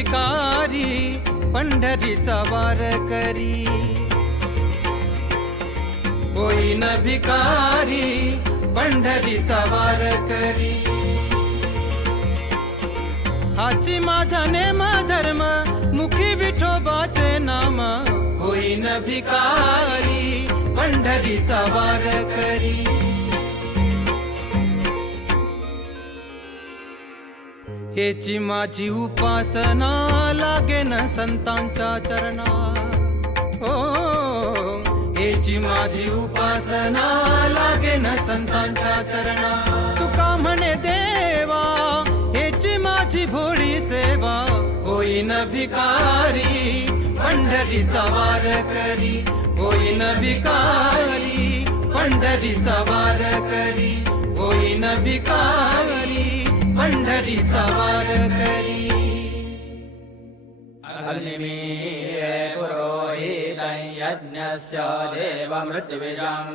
भिकारी पंढरीचा वारकरी, होईन भिकारी पंढरीचा वारकरी। हाची माझा नेम धर्म मुखी विठोबाचे नाम, होईन भिकारी पंढरीचा वारकरी। हेची माझी उपासना लागेन संतांच्या चरणा, ओ हेची माझी उपासना लागेन संतांच्या चरणा। तुका म्हणे देवा हेची माझी भोळी सेवा, होईन भिकारी पंढरीचा वारकरी, होईन भिकारी पंढरीचा वारकरी, होईन भिकारी पंढरीचा वारकरी। अग्निमीळे पुरोहितं यज्ञस्य देवमृत्युबीजं,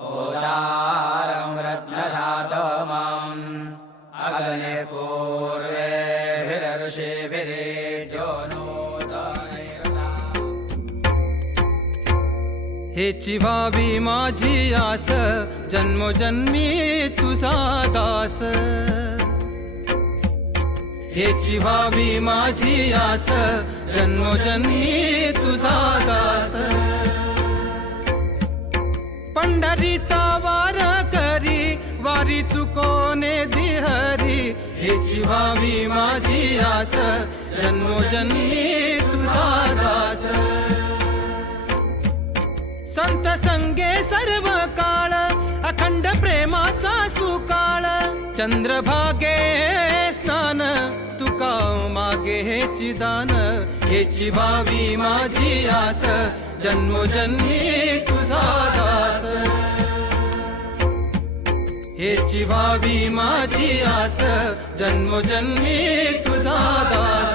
होतारं रत्नधातमम् अग्निपूर्वेभिरऋषिभिरीड्यो नूतनैरता। हेची व्हावी माझी आस जन्मोजन्मी तुझा दास, हेची व्हावी माझी आस जन्मोजन्मी तुझा दास। पंढरीचा वारकरी वारी चुकोने दिहरी, हेची व्हावी माझी आस जन्मोजन्मी तुझा दास। संत संगे सर्व काळ अखंड प्रेमाचा सुकाळ, चंद्रभागे स्नान तुका मागे हेची दान, हेची व्हावी माझी आस जन्मोजन्मी तुझा दास। हेची व्हावी माझी आस जन्मोजन्मी तुझा दास।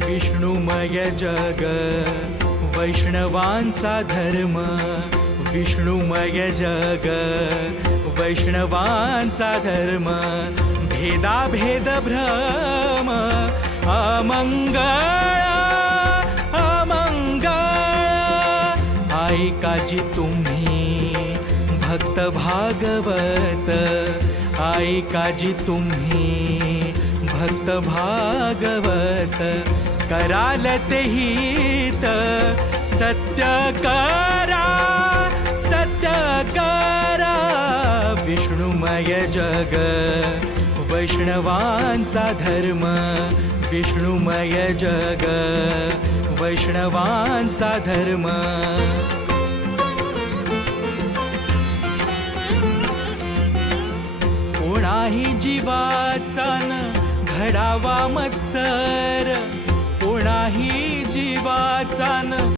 विष्णुमय जग वैष्णवांचा धर्म, विष्णुमय जग वैष्णवांचा धर्म। भेदाभेद भ्रम अमंगळ अमंगळ, ऐकाजी तुम्ही भक्त भागवत, ऐकाजी तुम्ही भक्त भागवत। कराल ते हित सत्य करा सत्य करा, विष्णुमय जग वैष्णवांचा धर्म, विष्णुमय जग वैष्णवांचा धर्म। कोणाही जीवाचा न घडावा मत्सर, कोणाही जीवाचा न